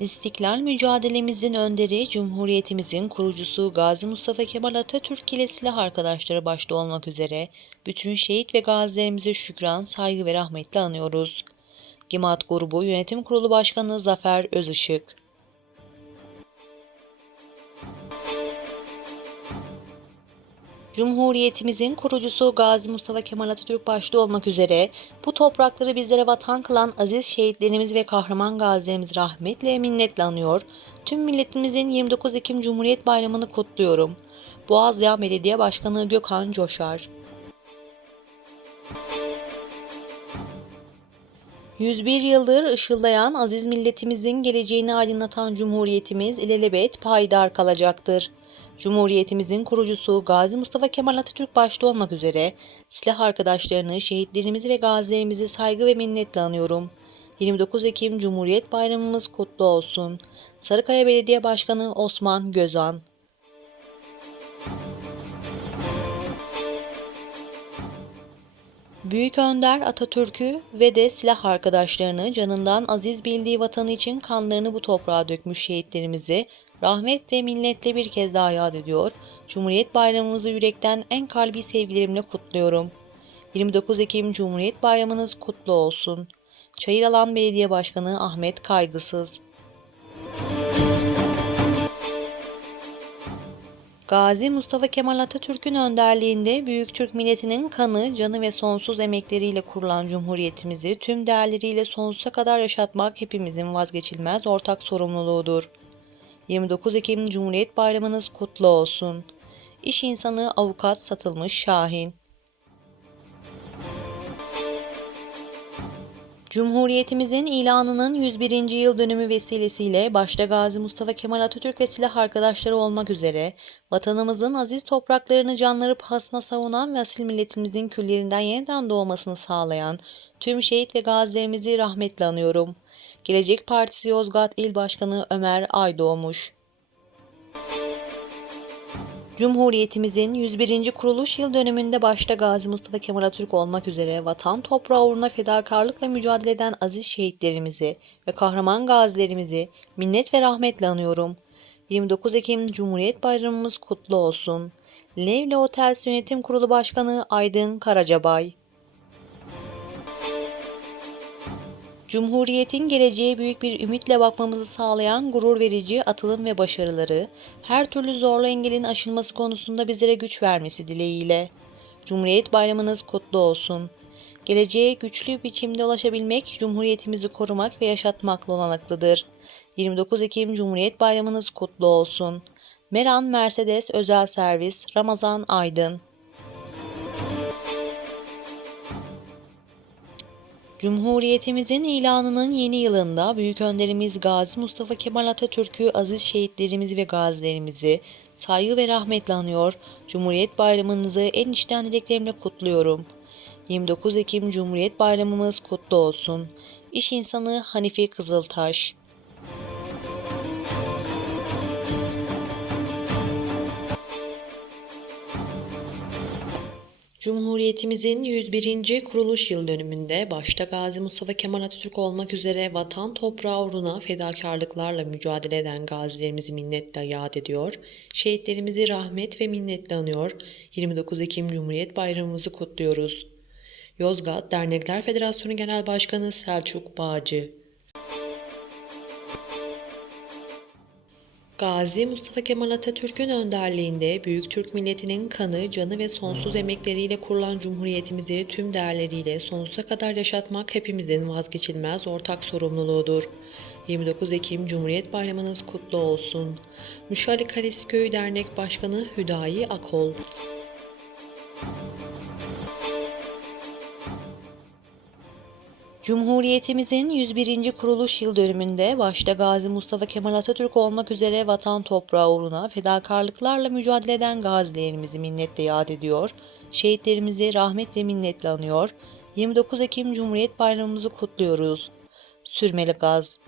İstiklal mücadelemizin önderi, Cumhuriyetimizin kurucusu Gazi Mustafa Kemal Atatürk ile silah arkadaşları başta olmak üzere bütün şehit ve gazilerimize şükran, saygı ve rahmetle anıyoruz. Gimat Grubu Yönetim Kurulu Başkanı Zafer Özışık Cumhuriyetimizin kurucusu Gazi Mustafa Kemal Atatürk başta olmak üzere bu toprakları bizlere vatan kılan aziz şehitlerimiz ve kahraman gazilerimiz rahmetle minnetle anıyor. Tüm milletimizin 29 Ekim Cumhuriyet Bayramı'nı kutluyorum. Boğazlayan Belediye Başkanı Gökhan Coşar 101 yıldır ışıldayan aziz milletimizin geleceğini aydınlatan Cumhuriyetimiz ilelebet payidar kalacaktır. Cumhuriyetimizin kurucusu Gazi Mustafa Kemal Atatürk başta olmak üzere silah arkadaşlarını, şehitlerimizi ve gazilerimizi saygı ve minnetle anıyorum. 29 Ekim Cumhuriyet Bayramımız kutlu olsun. Sarıkaya Belediye Başkanı Osman Gözan Büyük Önder Atatürk'ü ve de silah arkadaşlarını canından aziz bildiği vatanı için kanlarını bu toprağa dökmüş şehitlerimizi rahmet ve minnetle bir kez daha yad ediyor. Cumhuriyet Bayramımızı yürekten en kalbi sevgilerimle kutluyorum. 29 Ekim Cumhuriyet Bayramınız kutlu olsun. Çayıralan Belediye Başkanı Ahmet Kaygısız Gazi Mustafa Kemal Atatürk'ün önderliğinde Büyük Türk milletinin kanı, canı ve sonsuz emekleriyle kurulan Cumhuriyetimizi tüm değerleriyle sonsuza kadar yaşatmak hepimizin vazgeçilmez ortak sorumluluğudur. 29 Ekim Cumhuriyet Bayramınız kutlu olsun. İş insanı avukat Satılmış Şahin Cumhuriyetimizin ilanının 101. yıl dönümü vesilesiyle başta Gazi Mustafa Kemal Atatürk ve silah arkadaşları olmak üzere vatanımızın aziz topraklarını canları pahasına savunan ve asil milletimizin küllerinden yeniden doğmasını sağlayan tüm şehit ve gazilerimizi rahmetle anıyorum. Gelecek Partisi Yozgat İl Başkanı Ömer Aydoğmuş Cumhuriyetimizin 101. kuruluş yıl dönümünde başta Gazi Mustafa Kemal Atatürk olmak üzere vatan toprağı uğruna fedakarlıkla mücadele eden aziz şehitlerimizi ve kahraman gazilerimizi minnet ve rahmetle anıyorum. 29 Ekim Cumhuriyet Bayramımız kutlu olsun. Levle Otels Yönetim Kurulu Başkanı Aydın Karacabay Cumhuriyetin geleceğe büyük bir ümitle bakmamızı sağlayan gurur verici atılım ve başarıları, her türlü zorlu engelin aşılması konusunda bizlere güç vermesi dileğiyle. Cumhuriyet Bayramınız kutlu olsun. Geleceğe güçlü biçimde ulaşabilmek, Cumhuriyetimizi korumak ve yaşatmakla olanaklıdır. 29 Ekim Cumhuriyet Bayramınız kutlu olsun. Meran Mercedes Özel Servis Ramazan Aydın Cumhuriyetimizin ilanının yeni yılında Büyük Önderimiz Gazi Mustafa Kemal Atatürk'ü aziz şehitlerimizi ve gazilerimizi saygı ve rahmetle anıyor, Cumhuriyet Bayramınızı en içten dileklerimle kutluyorum. 29 Ekim Cumhuriyet Bayramımız kutlu olsun. İş insanı Hanifi Kızıltaş Cumhuriyetimizin 101. kuruluş yıl dönümünde başta Gazi Mustafa Kemal Atatürk olmak üzere vatan toprağı uğruna fedakarlıklarla mücadele eden gazilerimizi minnetle yad ediyor, şehitlerimizi rahmet ve minnetle anıyor, 29 Ekim Cumhuriyet Bayramımızı kutluyoruz. Yozgat Dernekler Federasyonu Genel Başkanı Selçuk Bağcı Gazi Mustafa Kemal Atatürk'ün önderliğinde Büyük Türk milletinin kanı, canı ve sonsuz emekleriyle kurulan Cumhuriyetimizi tüm değerleriyle sonsuza kadar yaşatmak hepimizin vazgeçilmez ortak sorumluluğudur. 29 Ekim Cumhuriyet Bayramınız kutlu olsun. Müşali Kalesi Köyü Dernek Başkanı Hüdayi Akol Cumhuriyetimizin 101. kuruluş yıl dönümünde başta Gazi Mustafa Kemal Atatürk olmak üzere vatan toprağı uğruna fedakarlıklarla mücadele eden gazilerimizi minnetle yad ediyor, şehitlerimizi rahmet ve minnetle anıyor, 29 Ekim Cumhuriyet Bayramımızı kutluyoruz. Sürmeli Gaz